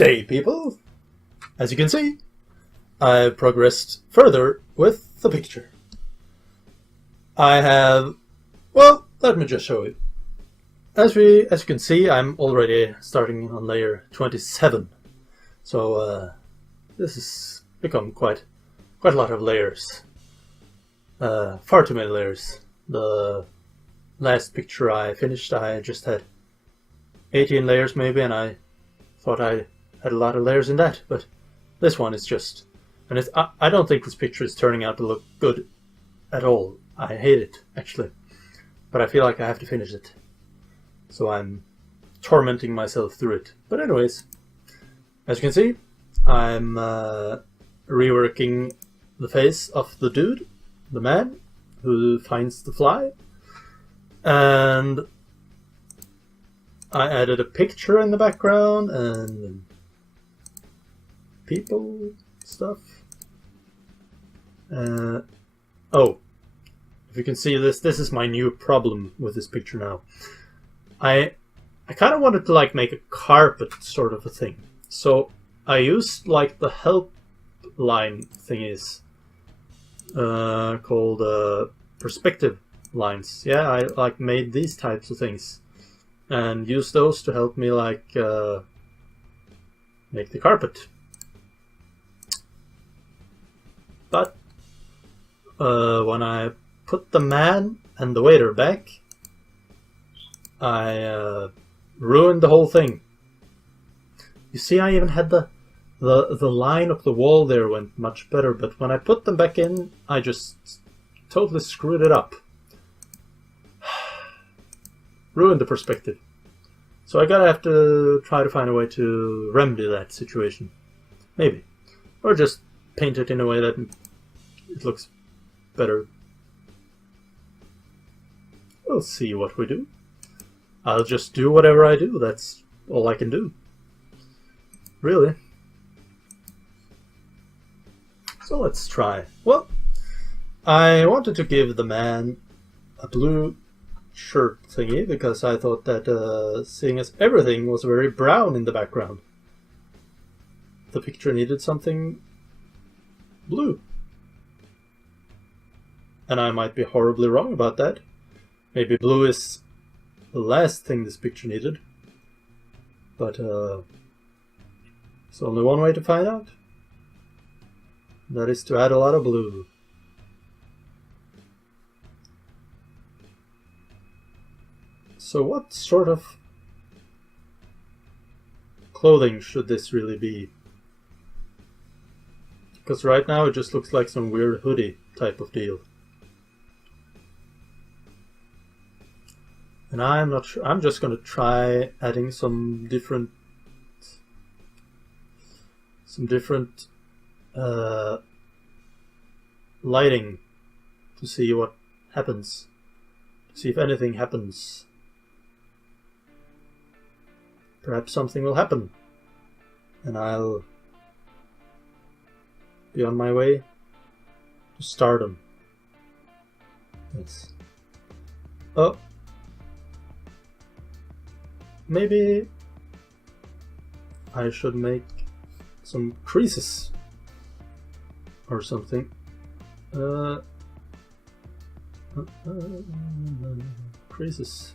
day, people! As you can see, I've progressed further with the picture. I have... well, let me just show you. As you can see, I'm already starting on layer 27. So this has become quite a lot of layers. Far too many layers. The last picture I finished, I just had 18 layers maybe, and I thought I had a lot of layers in that, but this one is just... and I don't think this picture is turning out to look good at all. I hate it, actually. But I feel like I have to finish it. So I'm tormenting myself through it. But anyways, as you can see, I'm reworking the face of the dude, the man, who finds the fly. And I added a picture in the background and people stuff. Oh, if you can see this is my new problem with this picture now. I kind of wanted to like make a carpet sort of a thing. So I used like the help line thingies called perspective lines. Yeah, I like made these types of things and used those to help me like make the carpet. But when I put the man and the waiter back, I ruined the whole thing. You see, I even had the line up the wall there went much better, but when I put them back in, I just totally screwed it up. Ruined the perspective. So I gotta have to try to find a way to remedy that situation. Maybe. Or just paint it in a way that it looks better. We'll see what we do. I'll just do whatever I do. That's all I can do. Really. So let's try. Well, I wanted to give the man a blue shirt thingy because I thought that seeing as everything was very brown in the background, the picture needed something blue. And I might be horribly wrong about that. Maybe blue is the last thing this picture needed. But there's only one way to find out. That is to add a lot of blue. So what sort of clothing should this really be? Because right now it just looks like some weird hoodie type of deal. And I'm not sure. I'm just gonna try adding some different lighting to see what happens. To see if anything happens. Perhaps something will happen, and I'll be on my way to stardom. Yes. Oh. Maybe I should make some creases or something. Creases.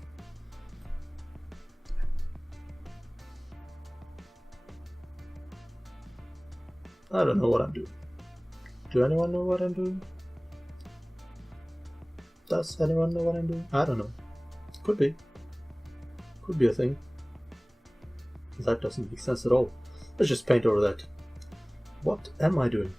I don't know what I'm doing. Do anyone know what I'm doing? Does anyone know what I'm doing? I don't know. Could be. Could be a thing. That doesn't make sense at all. Let's just paint over that. What am I doing?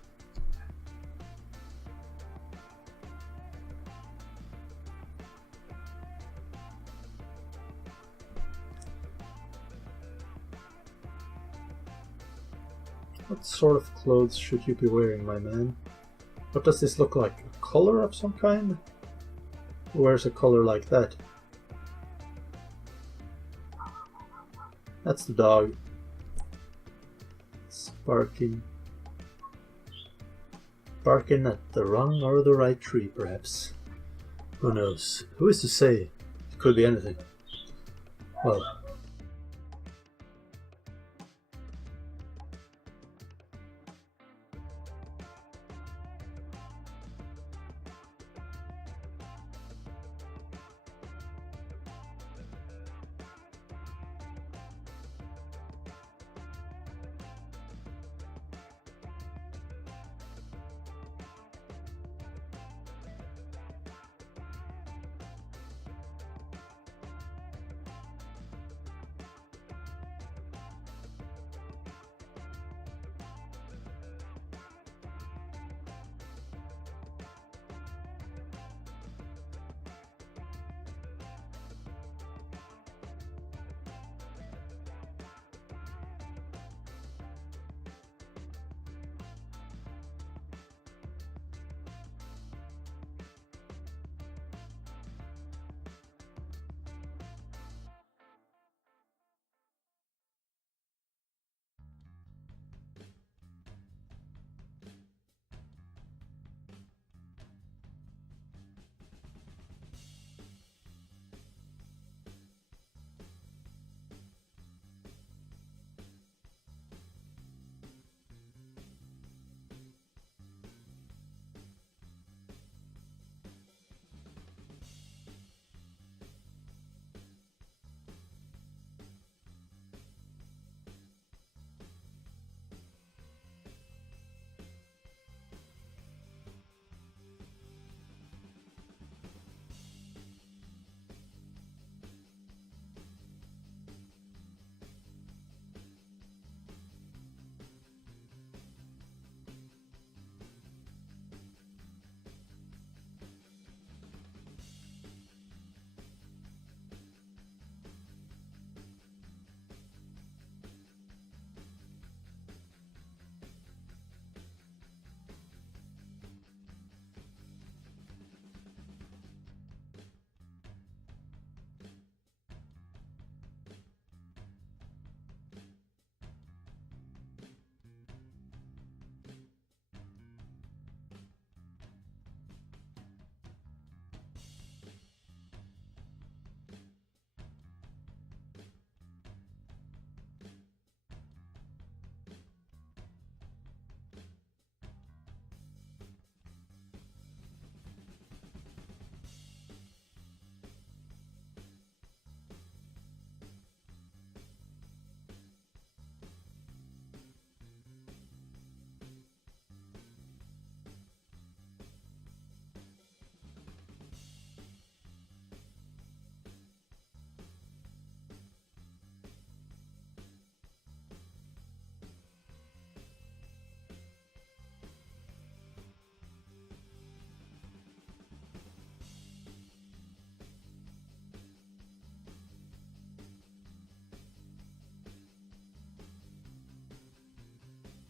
What sort of clothes should you be wearing, my man? What does this look like? A color of some kind? Who wears a color like that? That's the dog. It's barking. Barking at the wrong or the right tree, perhaps. Who knows? Who is to say? It could be anything. Well,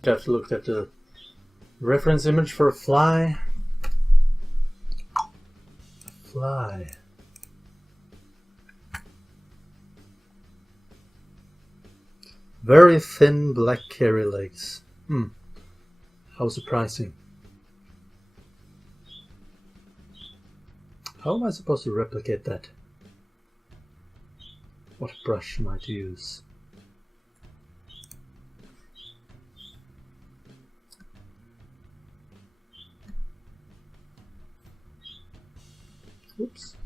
have to look at the reference image for a fly. Fly. Very thin black hairy legs. How surprising. How am I supposed to replicate that? What brush am I to use? Oops.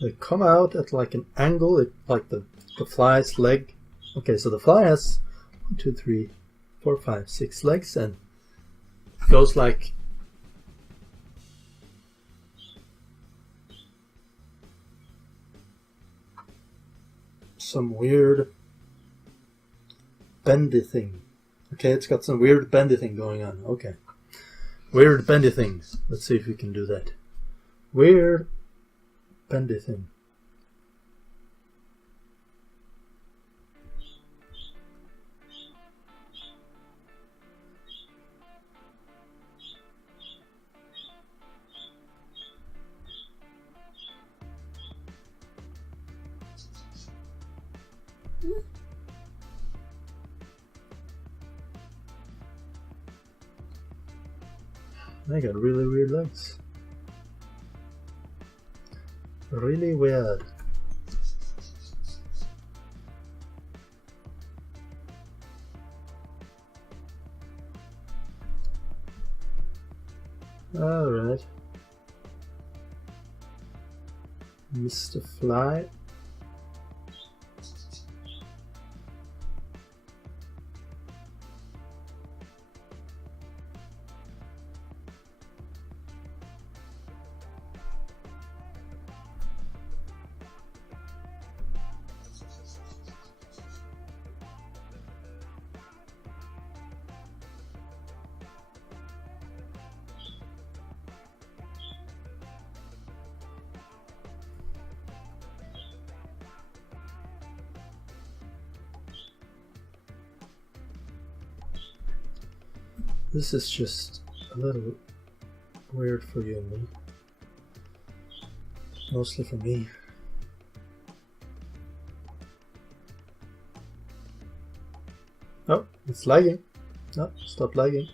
They come out at like an angle, like the fly's leg. Okay, so the fly has 1, 2, 3, 4, 5, 6 legs, and goes like some weird bendy thing. Okay, it's got some weird bendy thing going on. Okay. Weird bendy things. Let's see if we can do that. Weird bendy thing. They got really weird legs. Really weird. Alright. Mr. Fly. This is just a little weird for you and me. Mostly for me. Oh, it's lagging. No, stop lagging.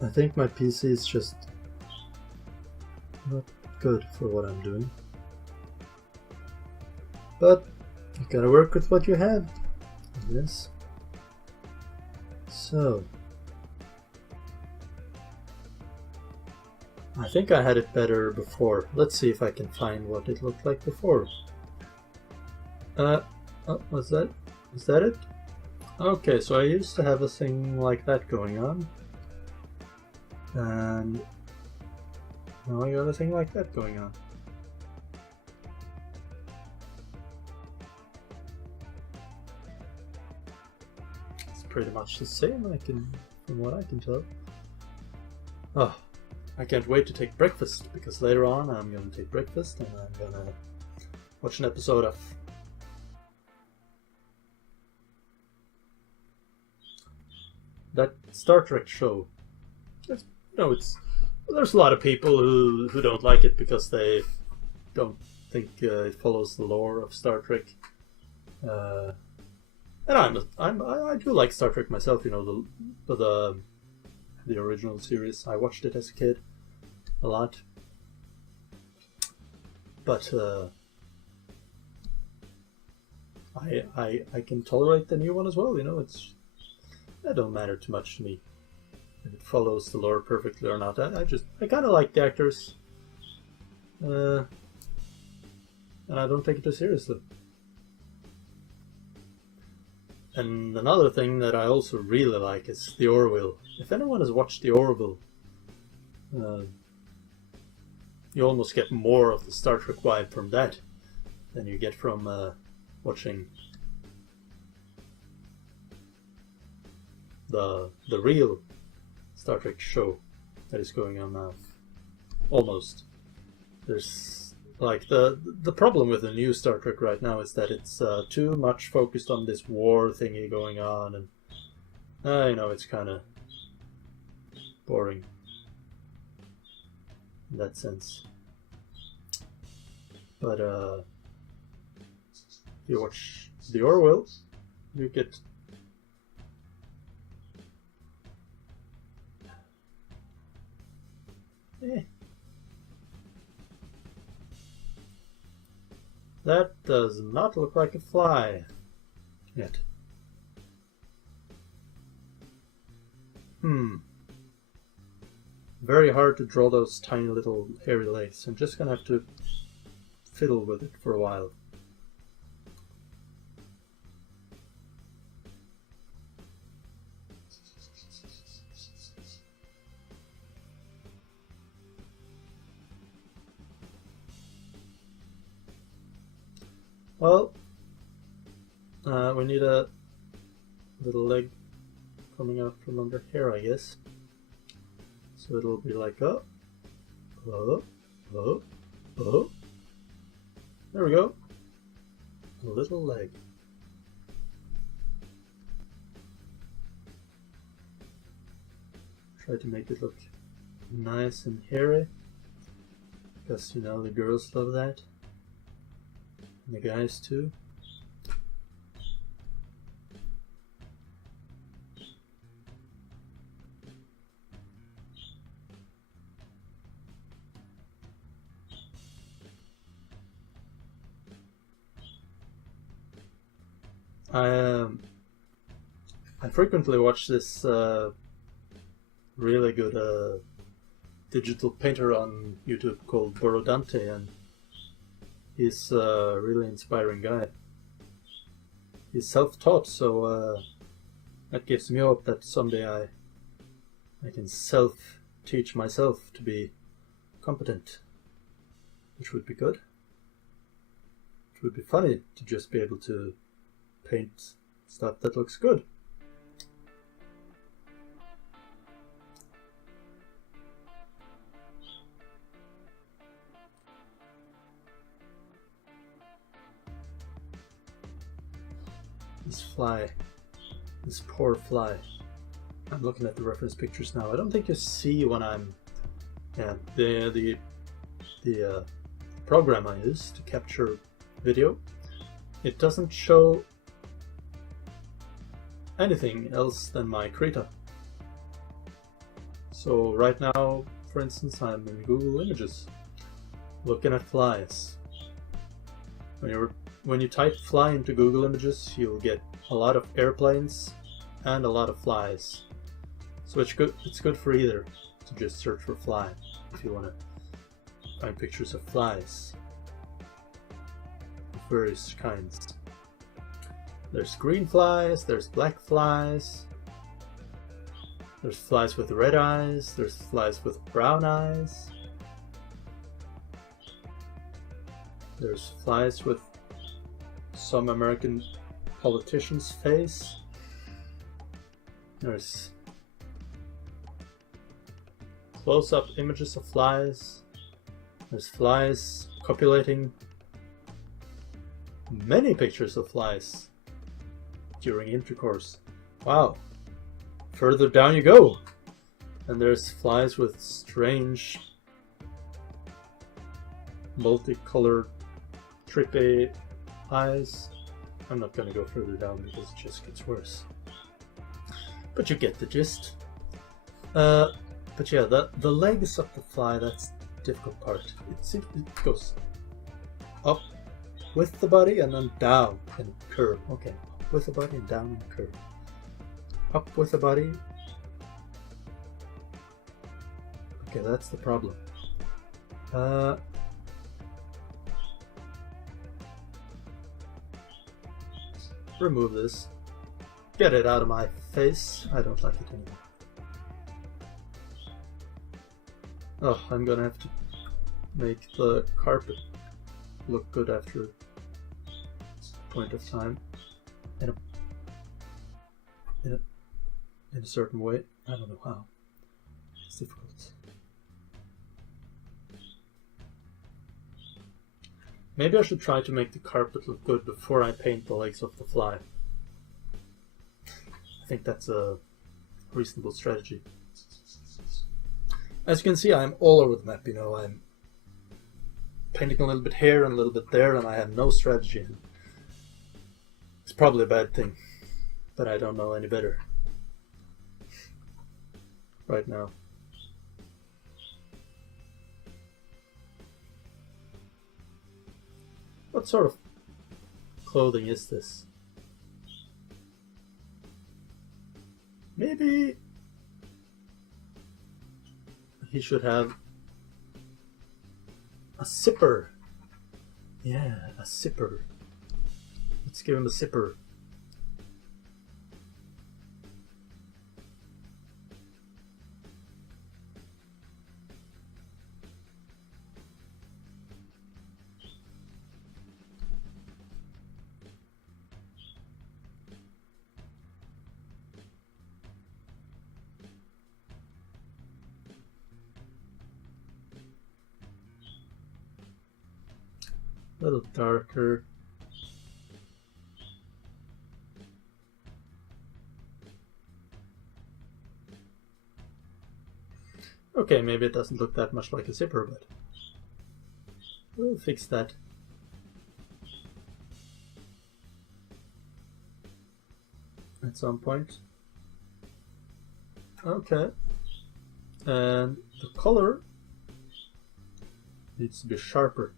I think my PC is just not good for what I'm doing. But you gotta work with what you have. Yes. So I think I had it better before. Let's see if I can find what it looked like before. Oh, what's that? Is that it? Okay, so I used to have a thing like that going on. And now I got a thing like that going on. It's pretty much the same, from what I can tell. Oh. I can't wait to take breakfast, because later on I'm going to take breakfast and I'm going to watch an episode of that Star Trek show. There's a lot of people who don't like it because they don't think it follows the lore of Star Trek. And I do like Star Trek myself, the original series. I watched it as a kid a lot, but I can tolerate the new one as well. That don't matter too much to me if it follows the lore perfectly or not. I kind of like the actors, and I don't take it too seriously. And another thing that I also really like is the Orville. If anyone has watched the Orville, you almost get more of the Star Trek vibe from that than you get from watching the real Star Trek show that is going on now. Almost. There's Like the problem with the new Star Trek right now is that it's too much focused on this war thingy going on, and it's kind of boring in that sense. But if you watch The Orville, you get that does not look like a fly yet. Very hard to draw those tiny little hairy legs. I'm just gonna have to fiddle with it for a while. Well, we need a little leg coming out from under here, I guess. So it'll be like, oh. There we go. A little leg. Try to make it look nice and hairy. Because, the girls love that. And the guys too. I frequently watch this really good digital painter on YouTube called Borodante, and he's a really inspiring guy. He's self-taught, so that gives me hope that someday I can self-teach myself to be competent, which would be good. It would be funny to just be able to paint stuff that looks good. This fly. This poor fly. I'm looking at the reference pictures now. I don't think you see when I'm... Yeah, the program I use to capture video, it doesn't show anything else than my Krita. So right now, for instance, I'm in Google Images looking at flies. When you type fly into Google Images, you'll get a lot of airplanes and a lot of flies. So it's good for either to just search for fly if you want to find pictures of flies of various kinds. There's green flies, there's black flies, there's flies with red eyes, there's flies with brown eyes, there's flies with some American politician's face, there's close-up images of flies, there's flies copulating many pictures of flies during intercourse. Wow. Further down you go. And there's flies with strange multicolored trippy eyes. I'm not going to go further down because it just gets worse. But you get the gist. But yeah, the legs of the fly, that's the difficult part. It goes up with the body and then down in a curve. Okay, up with the body and down in a curve. Up with the body. Okay, that's the problem. Remove this. Get it out of my face. I don't like it anymore. Oh, I'm gonna have to make the carpet look good after a point of time in a certain way. I don't know how. It's difficult. Maybe I should try to make the carpet look good before I paint the legs of the fly. I think that's a reasonable strategy. As you can see, I'm all over the map, you know, I'm painting a little bit here and a little bit there, and I have no strategy. It's probably a bad thing, but I don't know any better right now. What sort of clothing is this? Maybe he should have a zipper. Yeah, a zipper. Let's give him a zipper. A little darker. Okay, maybe it doesn't look that much like a zipper, but we'll fix that. At some point. Okay. And the color needs to be sharper.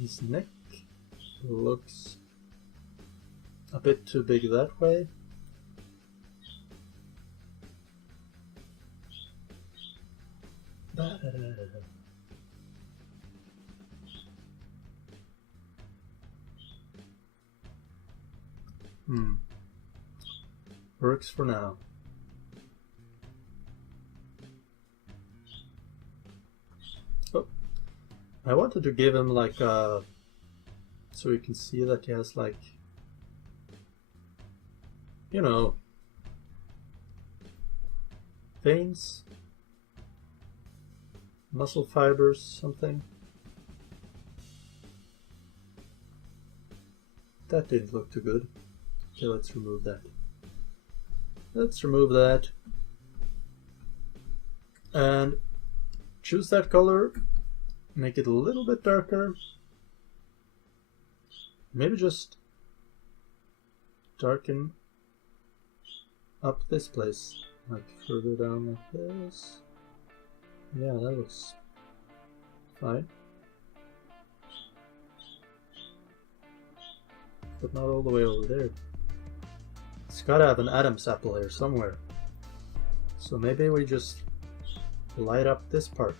His neck looks a bit too big that way. Works for now. Oh, I wanted to give him like a, so you can see that he has like, you know, veins, muscle fibers, something. That didn't look too good. Okay, let's remove that. Let's remove that. And choose that color. Make it a little bit darker. Maybe just darken up this place. Like further down like this. Yeah, that looks fine. But not all the way over there. It's gotta have an Adam's apple here somewhere. So maybe we just light up this part.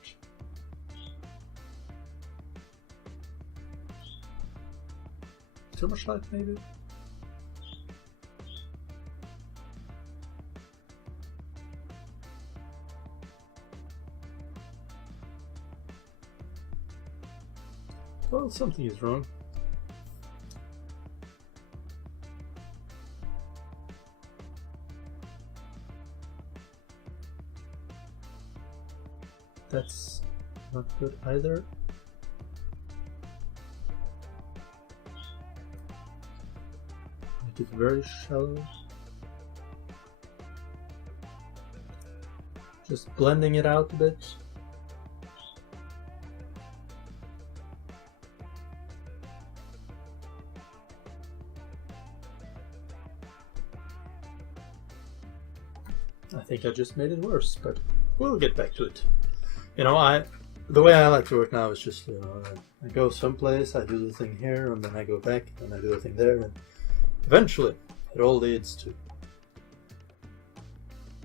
Too much light, maybe? Well, something is wrong. That's not good either. Make it very shallow. Just blending it out a bit. I think I just made it worse, but we'll get back to it. You know, the way I like to work now is just, you know, I go someplace, I do the thing here, and then I go back, and I do the thing there, and eventually it all leads to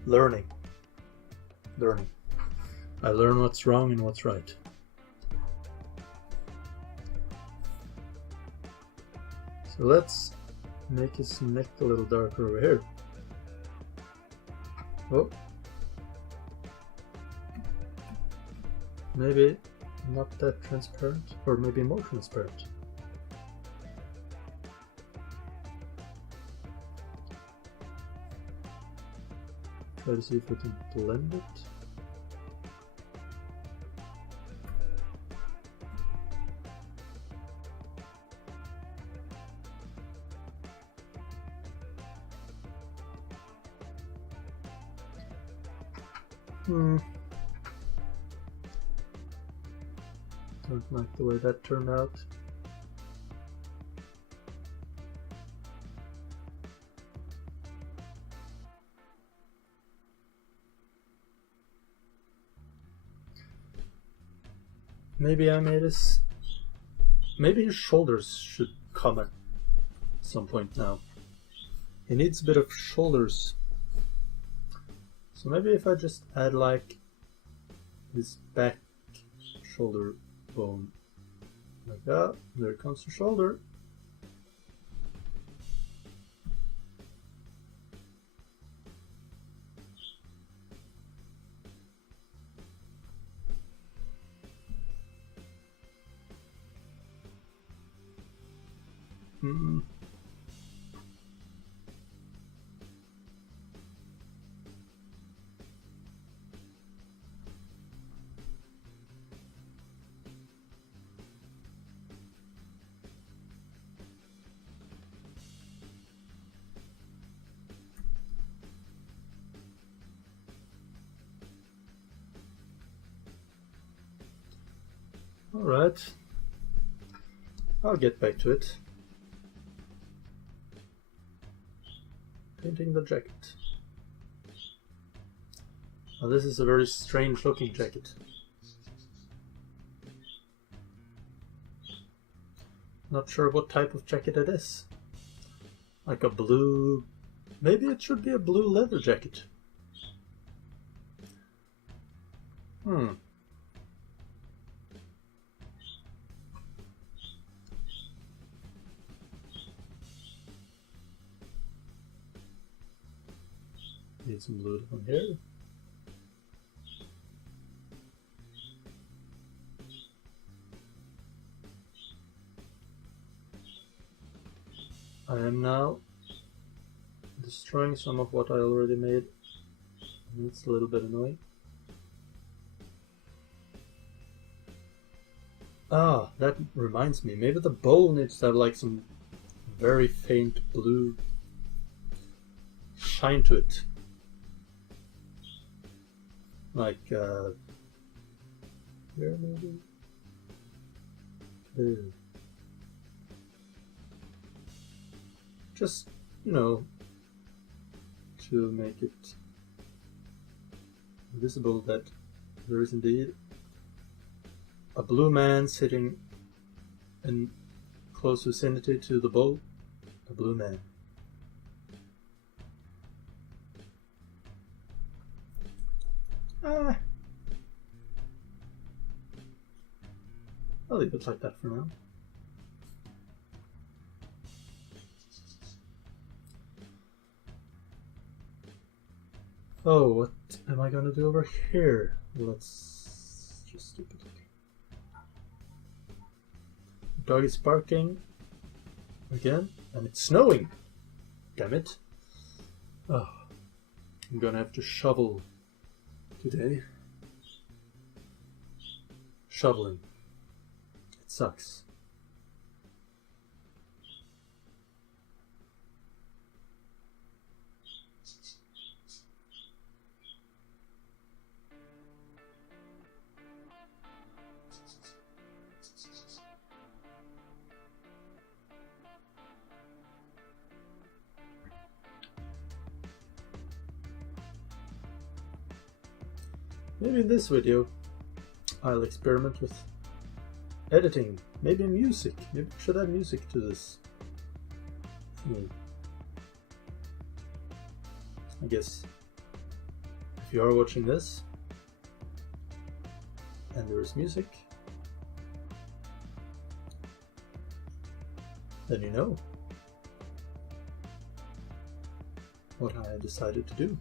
learning. I learn what's wrong and what's right. So let's make his neck a little darker over here. Oh. Maybe not that transparent, or maybe more transparent. Try to see if we can blend it. Don't like the way that turned out. Maybe I made this. Maybe his shoulders should come at some point now. He needs a bit of shoulders. So maybe if I just add like his back shoulder bone like that, there comes the shoulder. Alright, I'll get back to it. Painting the jacket. Now this is a very strange looking jacket. Not sure what type of jacket it is. Like a blue... Maybe it should be a blue leather jacket. Need some blue down here. I am now destroying some of what I already made. And it's a little bit annoying. Ah, that reminds me. Maybe the bowl needs to have like some very faint blue shine to it. Like, here maybe? There. Just, you know, to make it visible that there is indeed a blue man sitting in close vicinity to the bowl. A blue man. I'll leave it like that for now. Oh, what am I gonna do over here? Let's just stupid looking. The dog is barking again, and it's snowing. Damn it. Oh, I'm gonna have to shovel today. Shoveling. It sucks. Maybe in this video I'll experiment with editing, maybe music. Maybe I should add music to this. I guess if you are watching this and there is music, then you know. what I decided to do.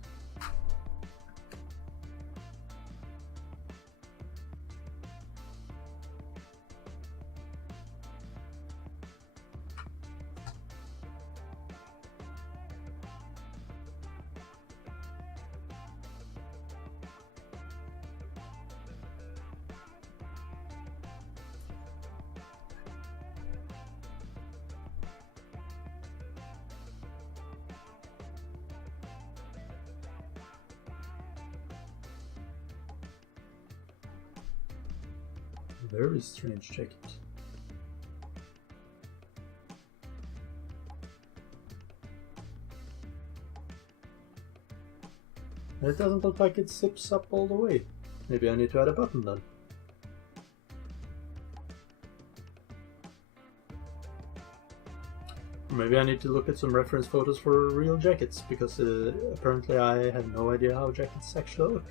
Very strange jacket. It doesn't look like it zips up all the way. Maybe I need to add a button then. Maybe I need to look at some reference photos for real jackets, because apparently I have no idea how jackets actually look.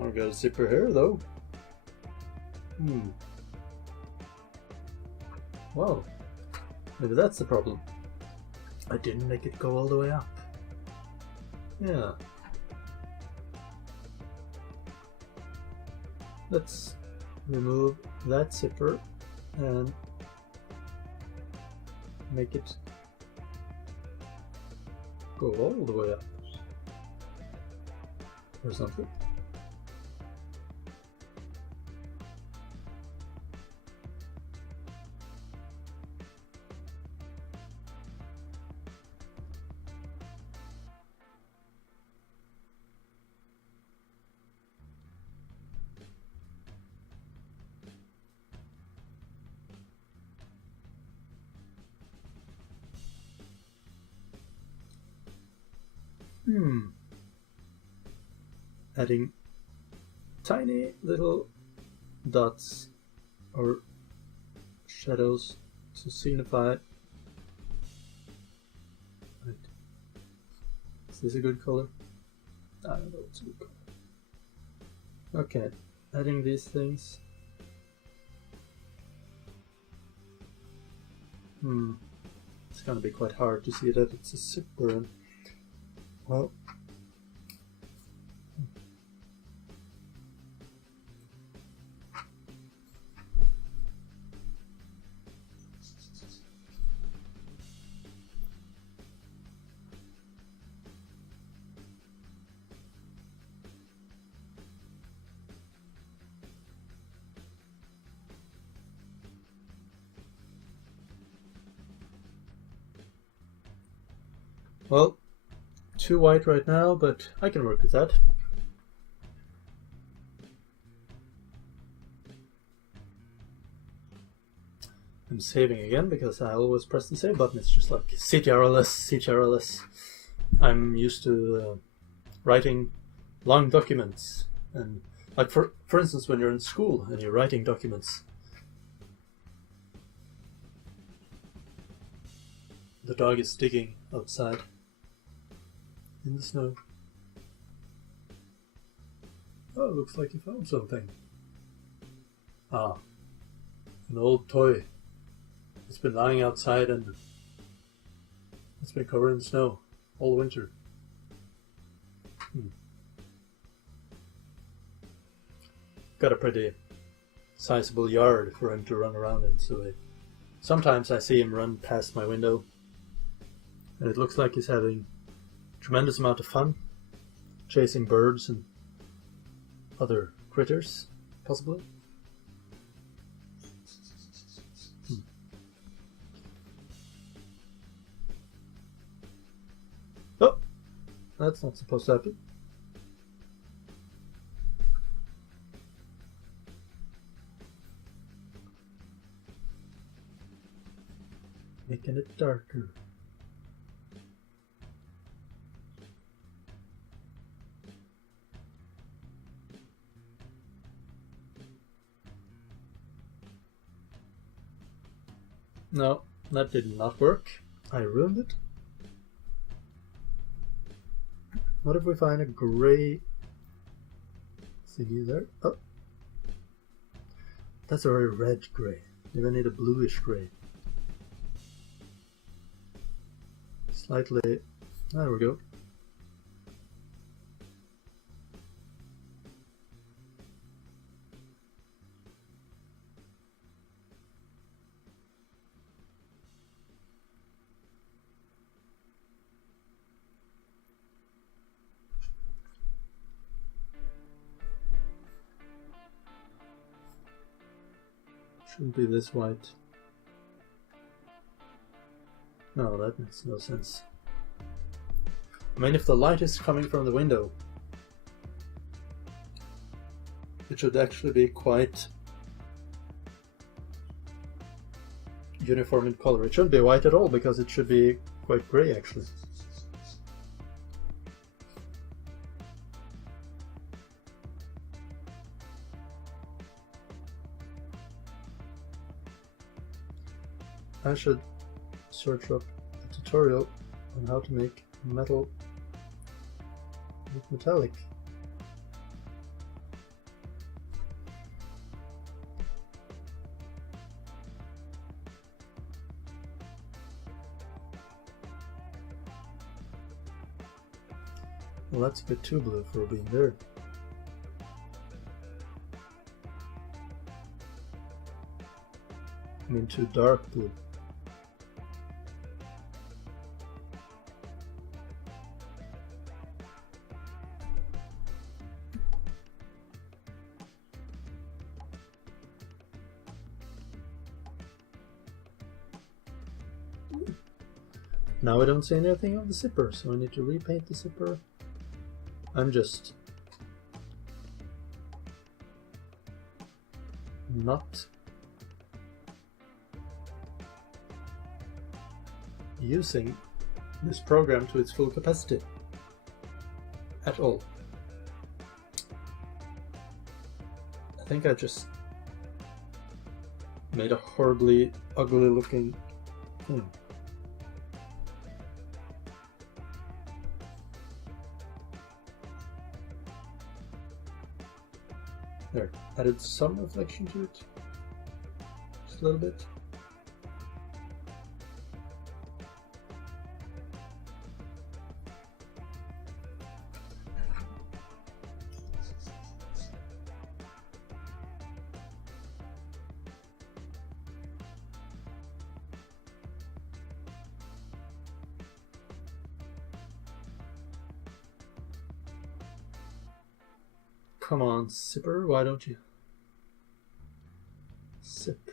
I got a zipper here though. Well, maybe that's the problem. I didn't make it go all the way up. Yeah. Let's remove that zipper and make it go all the way up. Or something. Adding tiny little dots or shadows to signify. Right. Is this a good color? I don't know what's a good color. Okay, adding these things. It's gonna be quite hard to see that it's a zipper. And, well, well, too white right now, but I can work with that. I'm saving again because I always press the save button. It's just like CTRL-S. I'm used to writing long documents, and like for instance, when you're in school and you're writing documents, the dog is digging outside in the snow. Oh, looks like you found something. Ah, an old toy. It's been lying outside and it's been covered in snow all winter. Got a pretty sizable yard for him to run around in, so sometimes I see him run past my window and it looks like he's having a tremendous amount of fun chasing birds and other critters, possibly. Oh, that's not supposed to happen. Making it darker. No, that did not work. I ruined it. What if we find a gray thingy there? Oh, that's a very red gray. Maybe I need a bluish gray. slightly. There we go. Shouldn't be this white. No, that makes no sense. I mean, if the light is coming from the window, it should actually be quite uniform in color. It shouldn't be white at all, because it should be quite gray actually. I should search up a tutorial on how to make metal look metallic. Well, that's a bit too blue for being there. I mean, too dark blue. Now I don't see anything of the zipper, so I need to repaint the zipper. I'm just not using this program to its full capacity at all. I think I just made a horribly ugly looking thing. There, added some reflection to it, just a little bit. Come on, zipper, why don't you sip?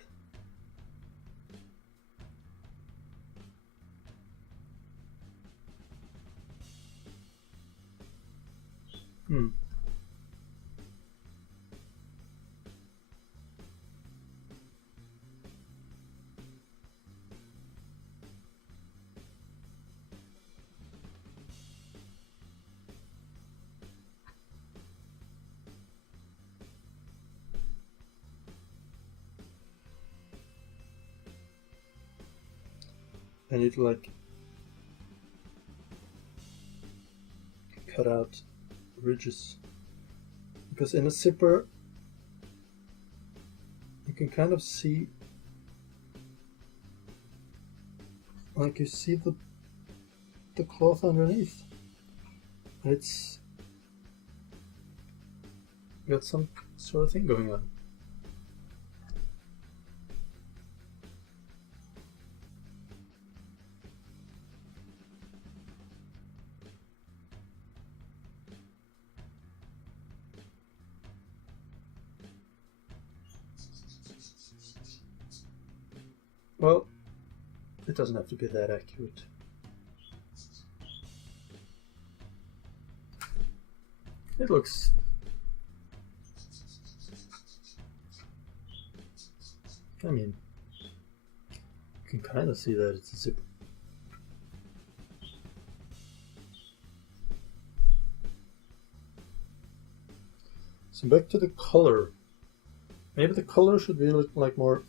I need to like cut out ridges, because in a zipper you can kind of see, like you see the cloth underneath. It's got some sort of thing going on. Well, it doesn't have to be that accurate. It looks... I mean, you can kind of see that it's a zipper. So back to the color. Maybe the color should be like more...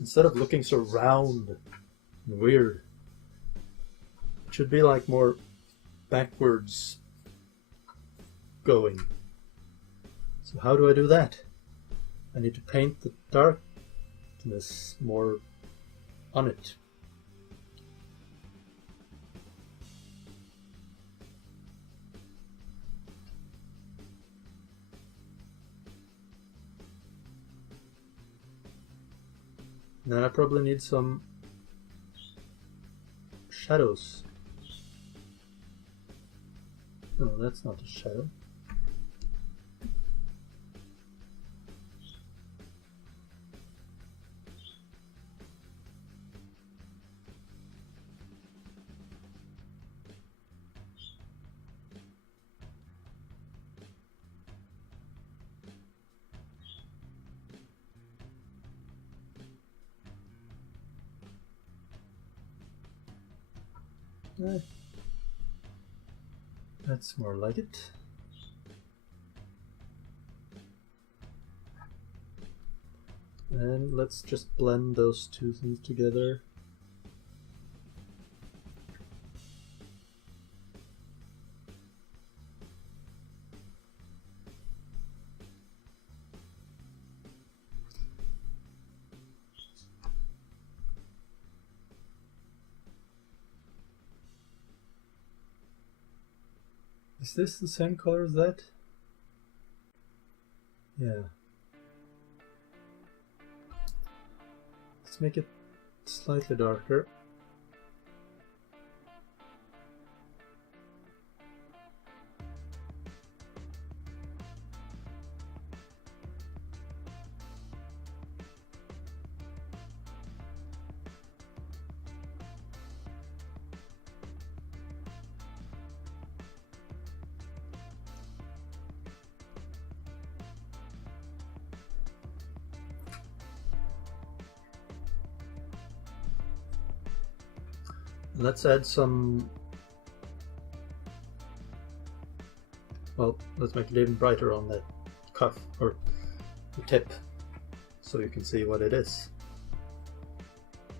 Instead of looking so round and weird, it should be like more backwards going. So how do I do that? I need to paint the darkness more on it. Then I probably need some shadows. No, that's not a shadow. That's more like it. And let's just blend those two things together. Is this the same color as that? Yeah. Let's make it slightly darker. Let's add some, well, let's make it even brighter on that cuff, or the tip, so you can see what it is.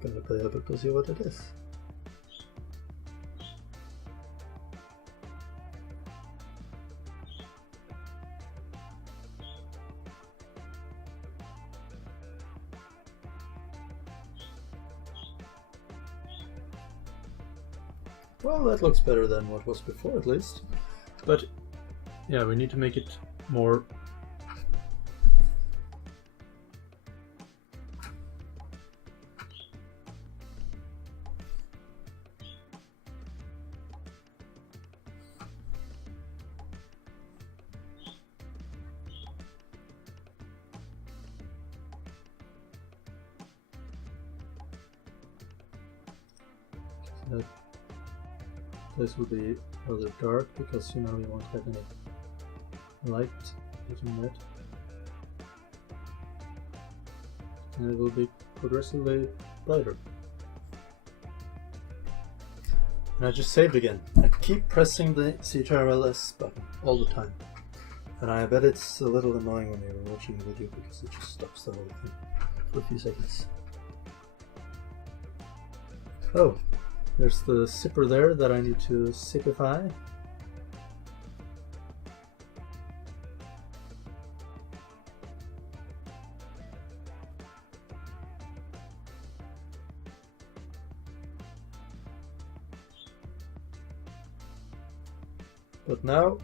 Gonna be able to see what it is. Well, that looks better than what was before, at least. But yeah, we need to make it more that place will be rather dark because you won't have any light hitting that. And it will be progressively brighter. And I just saved again. I keep pressing the Ctrl+S button all the time. And I bet it's a little annoying when you're watching a video because it just stops the whole thing for a few seconds. Oh, there's the zipper there that I need to zipify. But now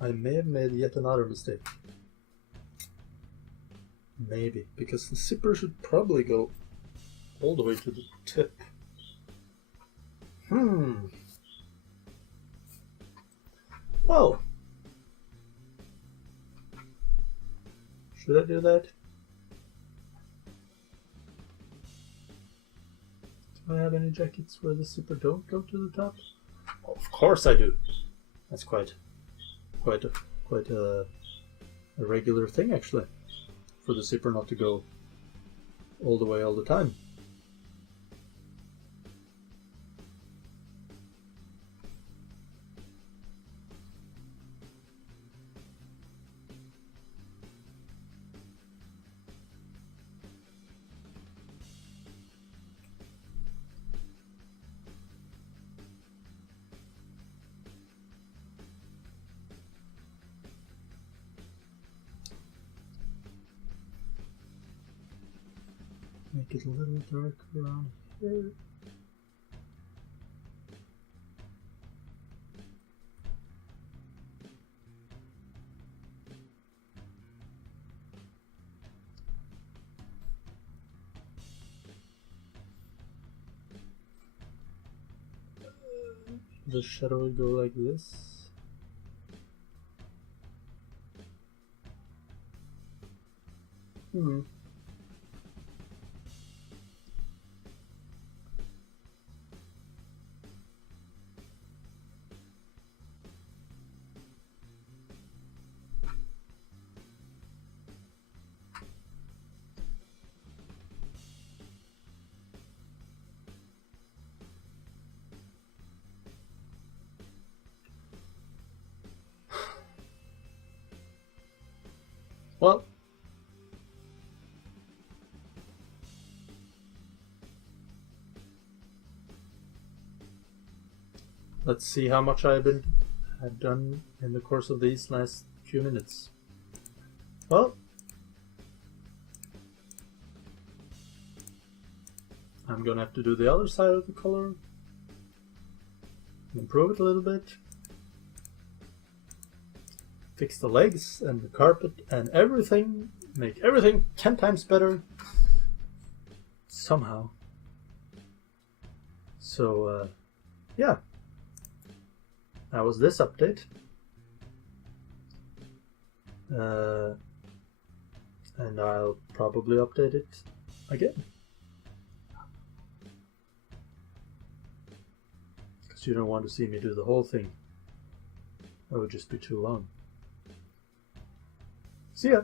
I may have made yet another mistake. Maybe, because the zipper should probably go all the way to the tip. Well, should I do that? Do I have any jackets where the zipper don't go to the top? Oh, of course I do. That's quite a regular thing, actually, for the zipper not to go all the way all the time. Make it a little darker around here. the shadow will go like this. Well, let's see how much I've done in the course of these last few minutes. Well, I'm gonna have to do the other side of the color, improve it a little bit, fix the legs and the carpet and everything, make everything 10 times better somehow. So yeah, that was this update. And I'll probably update it again, because you don't want to see me do the whole thing. It would just be too long. See ya!